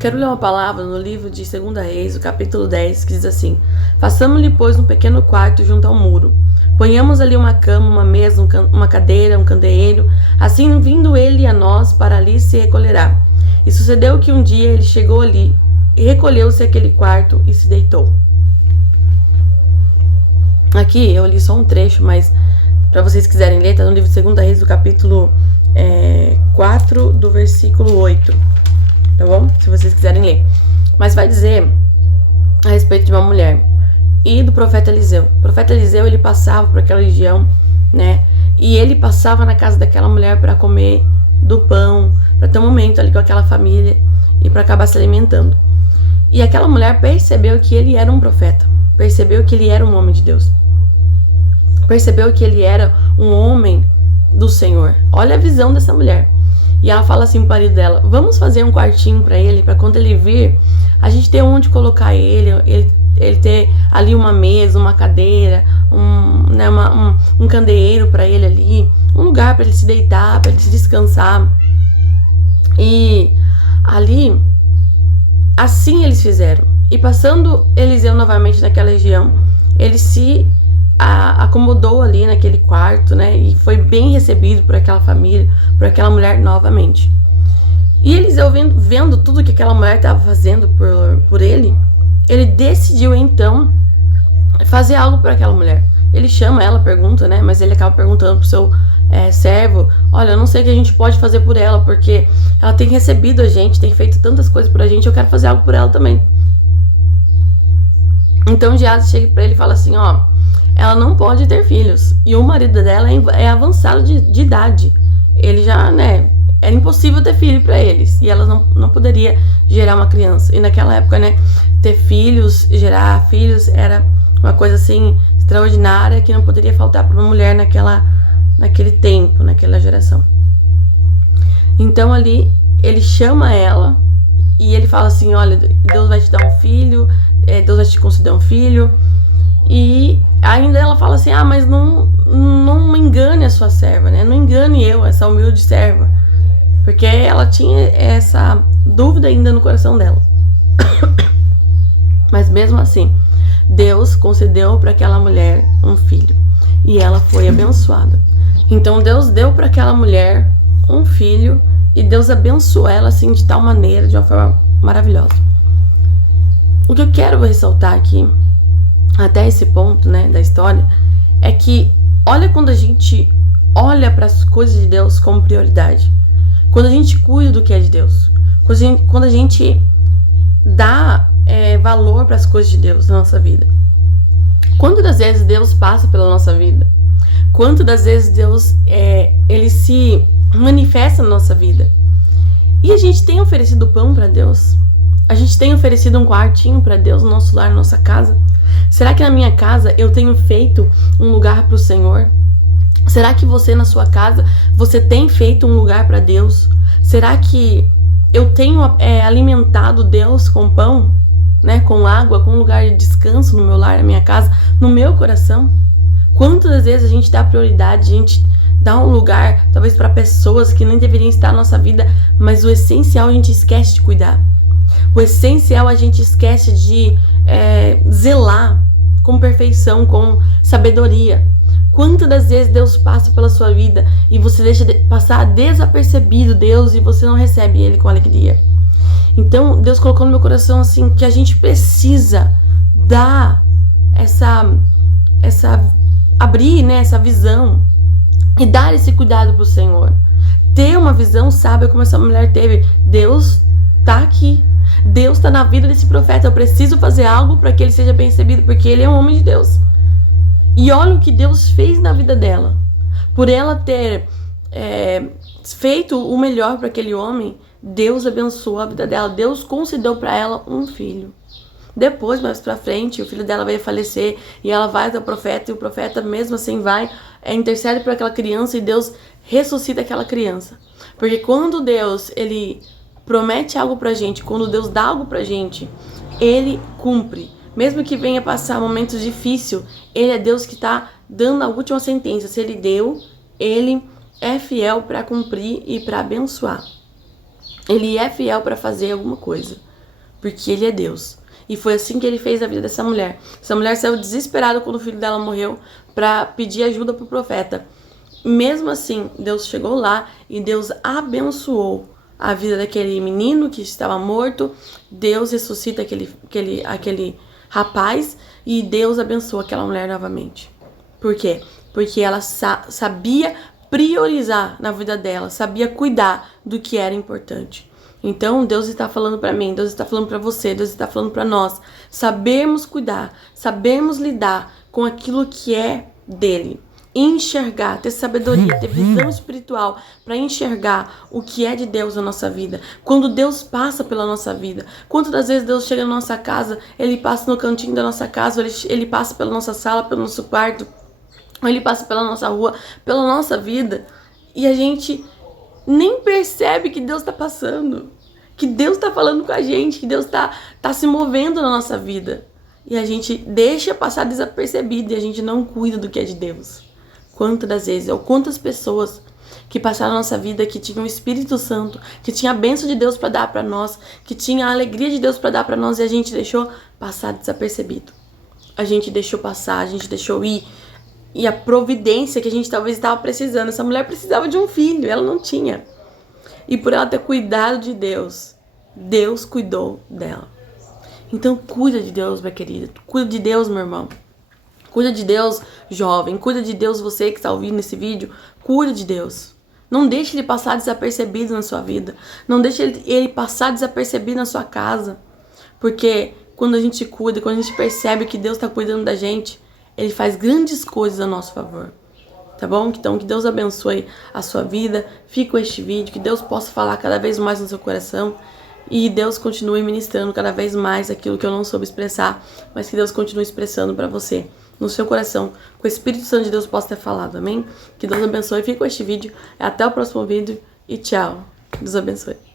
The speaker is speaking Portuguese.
Quero ler uma palavra no livro de 2 Reis, o capítulo 10, que diz assim: Façamos-lhe, pois, um pequeno quarto junto ao muro. Ponhamos ali uma cama, uma mesa, uma cadeira, um candeeiro. Assim, vindo ele a nós, para ali se recolherá. E sucedeu que um dia ele chegou ali, e recolheu-se àquele quarto e se deitou. Aqui eu li só um trecho, mas para vocês quiserem ler, está no livro de 2 Reis, do capítulo 4, do versículo 8. Tá bom? Se vocês quiserem ler. Mas vai dizer a respeito de uma mulher e do profeta Eliseu. O profeta Eliseu, ele passava por aquela região, né? E ele passava na casa daquela mulher para comer do pão, para ter um momento ali com aquela família e para acabar se alimentando. E aquela mulher percebeu que ele era um profeta, percebeu que ele era um homem de Deus, percebeu que ele era um homem do Senhor. Olha a visão dessa mulher. E ela fala assim pro marido dela: vamos fazer um quartinho para ele, para quando ele vir, a gente ter onde colocar ele ter ali uma mesa, uma cadeira, um candeeiro para ele ali, um lugar para ele se deitar, para ele se descansar. E ali, assim eles fizeram. E passando Eliseu novamente naquela região, ele se acomodou ali naquele quarto, né? E foi bem recebido por aquela família, por aquela mulher novamente. E Eliseu, vendo tudo que aquela mulher estava fazendo por ele, ele decidiu então fazer algo por aquela mulher. Ele chama ela, pergunta, né? Mas ele acaba perguntando pro seu servo: olha, eu não sei o que a gente pode fazer por ela, porque ela tem recebido a gente, tem feito tantas coisas por a gente, eu quero fazer algo por ela também. Então Geazi chega pra ele e fala assim: ó, ela não pode ter filhos. E o marido dela é avançado de idade. Ele já, né, era impossível ter filho para eles. E ela não poderia gerar uma criança. E naquela época, né, ter filhos, gerar filhos, era uma coisa assim extraordinária que não poderia faltar para uma mulher naquele tempo, naquela geração. Então ali, ele chama ela e ele fala assim: olha, Deus vai te dar um filho, Deus vai te conceder um filho. E ainda ela fala assim: ah, mas não me engane a sua serva, né? Não engane eu, essa humilde serva. Porque ela tinha essa dúvida ainda no coração dela. Mas mesmo assim, Deus concedeu para aquela mulher um filho. E ela foi abençoada. Então Deus deu para aquela mulher um filho. E Deus abençoou ela assim de tal maneira, de uma forma maravilhosa. O que eu quero ressaltar aqui, até esse ponto, né, da história, é que olha quando a gente olha para as coisas de Deus como prioridade, quando a gente cuida do que é de Deus, quando a gente dá valor para as coisas de Deus na nossa vida. Quantas das vezes Deus passa pela nossa vida? Quantas das vezes Deus ele se manifesta na nossa vida? E a gente tem oferecido pão para Deus? A gente tem oferecido um quartinho para Deus no nosso lar, na nossa casa? Será que na minha casa eu tenho feito um lugar para o Senhor? Será que você na sua casa, você tem feito um lugar para Deus? Será que eu tenho alimentado Deus com pão, né, com água, com um lugar de descanso no meu lar, na minha casa, no meu coração? Quantas vezes a gente dá prioridade, a gente dá um lugar talvez para pessoas que nem deveriam estar na nossa vida, mas o essencial a gente esquece de cuidar. O essencial a gente esquece de zelar com perfeição, com sabedoria. Quantas das vezes Deus passa pela sua vida e você deixa passar desapercebido Deus e você não recebe Ele com alegria? Então Deus colocou no meu coração assim que a gente precisa dar abrir, né, essa visão e dar esse cuidado pro Senhor. Ter uma visão sábia como essa mulher teve. Deus tá aqui. Deus está na vida desse profeta. Eu preciso fazer algo para que ele seja bem recebido, porque ele é um homem de Deus. E olha o que Deus fez na vida dela. Por ela ter feito o melhor para aquele homem, Deus abençoou a vida dela. Deus concedeu para ela um filho. Depois, mais pra frente, o filho dela veio falecer e ela vai até o profeta, e o profeta mesmo assim vai, intercede por aquela criança e Deus ressuscita aquela criança. Porque quando Deus, ele promete algo pra gente, quando Deus dá algo pra gente, Ele cumpre. Mesmo que venha passar momentos difíceis, Ele é Deus que tá dando a última sentença. Se Ele deu, Ele é fiel para cumprir e para abençoar. Ele é fiel para fazer alguma coisa. porque ele é Deus. E foi assim que ele fez a vida dessa mulher. Essa mulher saiu desesperada quando o filho dela morreu para pedir ajuda pro profeta. Mesmo assim, Deus chegou lá e Deus abençoou a vida daquele menino que estava morto. Deus ressuscita aquele rapaz e Deus abençoa aquela mulher novamente. Por quê? Porque ela sabia priorizar na vida dela, sabia cuidar do que era importante. Então, Deus está falando para mim, Deus está falando para você, Deus está falando para nós. Sabermos cuidar, sabermos lidar com aquilo que é dele. Enxergar, ter sabedoria, ter visão espiritual para enxergar o que é de Deus na nossa vida. Quando Deus passa pela nossa vida, quantas das vezes Deus chega na nossa casa, ele passa no cantinho da nossa casa, ele passa pela nossa sala, pelo nosso quarto, ou ele passa pela nossa rua, pela nossa vida, e a gente nem percebe que Deus está passando, que Deus está falando com a gente, que Deus tá se movendo na nossa vida. E a gente deixa passar desapercebido e a gente não cuida do que é de Deus. Quantas das vezes, ou quantas pessoas que passaram na nossa vida, que tinham o Espírito Santo, que tinha a bênção de Deus para dar para nós, que tinha a alegria de Deus para dar para nós e a gente deixou passar desapercebido. A gente deixou passar, a gente deixou ir. E a providência que a gente talvez estava precisando. Essa mulher precisava de um filho, ela não tinha. E por ela ter cuidado de Deus, Deus cuidou dela. Então cuida de Deus, minha querida. Cuida de Deus, meu irmão. Cuida de Deus, jovem. Cuida de Deus, você que está ouvindo esse vídeo. Cuida de Deus. Não deixe ele passar desapercebido na sua vida. Não deixe ele passar desapercebido na sua casa. Porque quando a gente cuida, quando a gente percebe que Deus está cuidando da gente, ele faz grandes coisas a nosso favor. Tá bom? Então, que Deus abençoe a sua vida. Fique com este vídeo. Que Deus possa falar cada vez mais no seu coração. E Deus continue ministrando cada vez mais aquilo que eu não soube expressar. Mas que Deus continue expressando para você, no seu coração. Que o Espírito Santo de Deus possa ter falado. Amém? Que Deus abençoe. Fique com este vídeo. Até o próximo vídeo. E tchau. Deus abençoe.